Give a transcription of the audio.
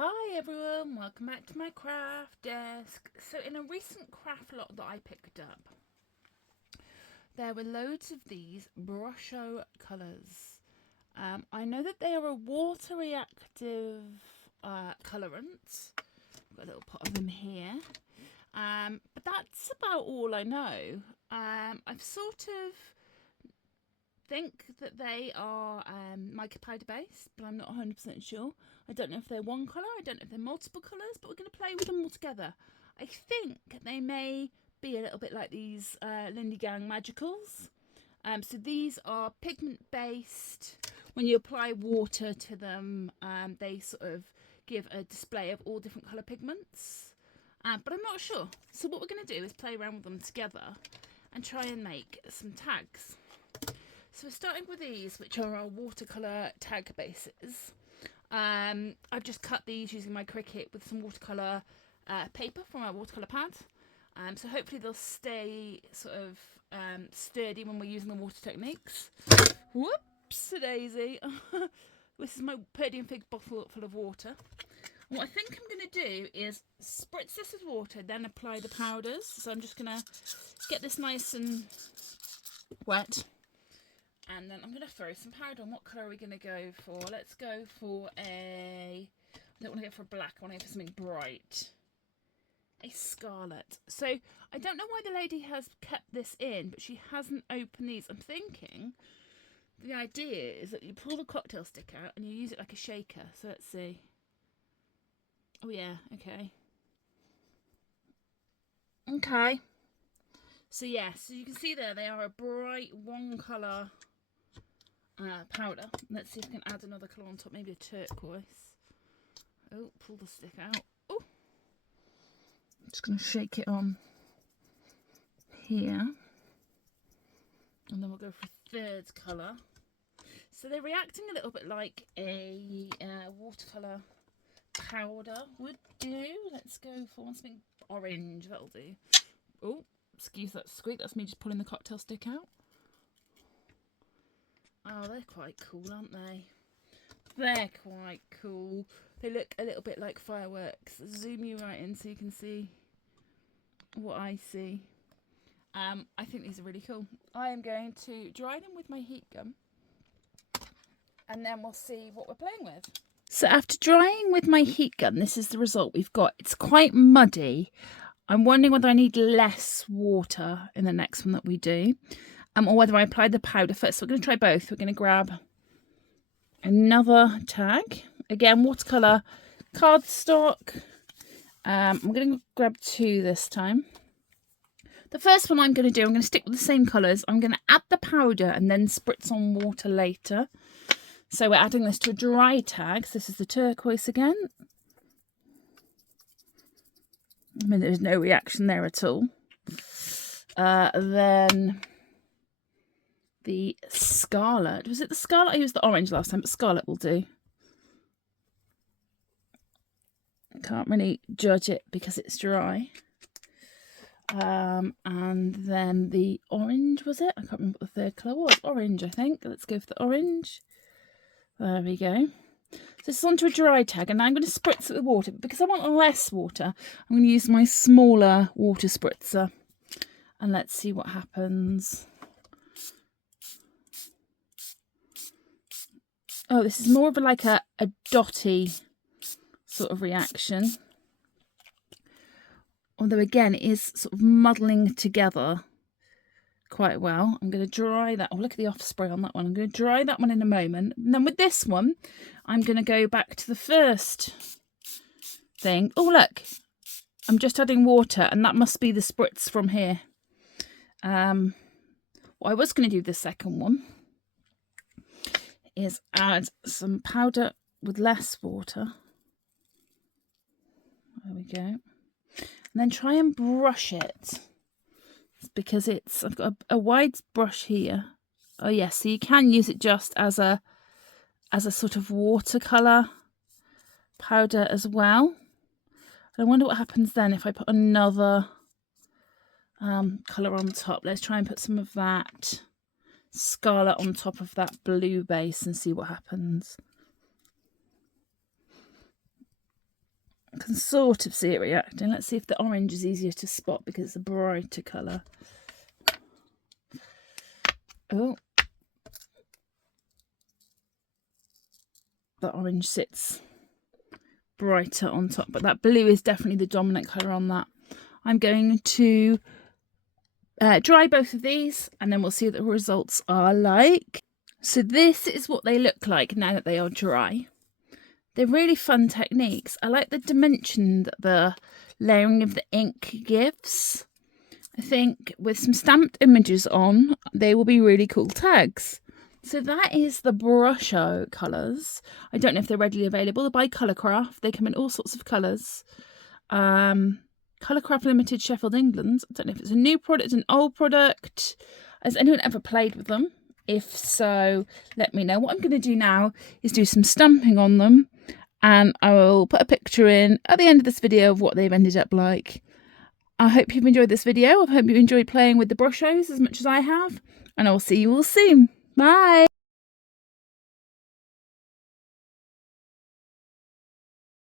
Hi everyone, welcome back to my craft desk. So in a recent craft lot that I picked up, there were loads of these Brusho colours. I know that they are a water-reactive colourant. Got a little pot of them here. But that's about all I know. I've sort of think that they are mica powder based, but I'm not 100% sure. I don't know if they're one colour, I don't know if they're multiple colours, but we're going to play with them all together. I think they may be a little bit like these Lindy Gang Magicals. So these are pigment based. When you apply water to them, they sort of give a display of all different colour pigments. But I'm not sure. So what we're going to do is play around with them together and try and make some tags. So we're starting with these, which are our watercolour tag bases. I've just cut these using my Cricut with some watercolour paper from our watercolour pad. So hopefully they'll stay sort of sturdy when we're using the water techniques. Whoops-a-daisy. This is my Purdy and Fig bottle full of water. What I think I'm going to do is spritz this with water, then apply the powders. So I'm just going to get this nice and wet. And then I'm going to throw some powder on. What colour are we going to go for? Let's go for I don't want to go for a black, I want to go for something bright. A scarlet. So I don't know why the lady has kept this in, but she hasn't opened these. I'm thinking the idea is that you pull the cocktail stick out and you use it like a shaker. So let's see. Oh yeah, okay. Okay. So yeah, so you can see there they are a bright one colour powder. Let's see if I can add another colour on top, maybe a turquoise. Oh, pull the stick out. Oh, I'm just going to shake it on here. And then we'll go for a third colour. So they're reacting a little bit like a watercolour powder would do. Let's go for something orange, that'll do. Oh, excuse that squeak, that's me just pulling the cocktail stick out. Oh, they're quite cool, aren't they? They're quite cool. They look a little bit like fireworks. Zoom you right in so you can see what I see. I think these are really cool. I am going to dry them with my heat gun and then we'll see what we're playing with. So after drying with my heat gun, this is the result we've got. It's quite muddy. I'm wondering whether I need less water in the next one that we do. Or whether I apply the powder first. So we're going to try both. We're going to grab another tag. Again, watercolour cardstock. I'm going to grab two this time. The first one I'm going to do, I'm going to stick with the same colours. I'm going to add the powder and then spritz on water later. So we're adding this to a dry tag. So this is the turquoise again. I mean, there's no reaction there at all. Then the scarlet. Was it the scarlet? I used the orange last time, but scarlet will do. I can't really judge it because it's dry. And then the orange, was it? I can't remember what the third colour was. Orange, I think. Let's go for the orange. There we go. So this is onto a dry tag, and now I'm going to spritz it with water. But because I want less water, I'm going to use my smaller water spritzer. And let's see what happens. Oh, this is more of like a dotty sort of reaction. Although again, it is sort of muddling together quite well. I'm going to dry that. Oh, look at the off spray on that one. I'm going to dry that one in a moment. And then with this one, I'm going to go back to the first thing. Oh, look. I'm just adding water, and that must be the spritz from here. What I was going to do the second one is add some powder with less water. There we go. And then try and brush it. It's because I've got a wide brush here. Oh yes, so you can use it just as a sort of watercolour powder as well. And I wonder what happens then if I put another colour on top. Let's try and put some of that scarlet on top of that blue base and see what happens. I can sort of see it reacting. Let's see if the orange is easier to spot because it's a brighter colour. Oh. The orange sits brighter on top, but that blue is definitely the dominant colour on that. I'm going to dry both of these and then we'll see what the results are like. So this is what they look like now that they are dry. They're really fun techniques. I like the dimension that the layering of the ink gives. I think with some stamped images on, they will be really cool tags. So that is the Brusho colours. I don't know if they're readily available. They're by Colourcraft. They come in all sorts of colours. Colourcraft Limited, Sheffield, England. I don't know if it's a new product, an old product. Has anyone ever played with them? If so, let me know. What I'm going to do now is do some stamping on them. And I will put a picture in at the end of this video of what they've ended up like. I hope you've enjoyed this video. I hope you enjoyed playing with the Brushos as much as I have. And I will see you all soon. Bye.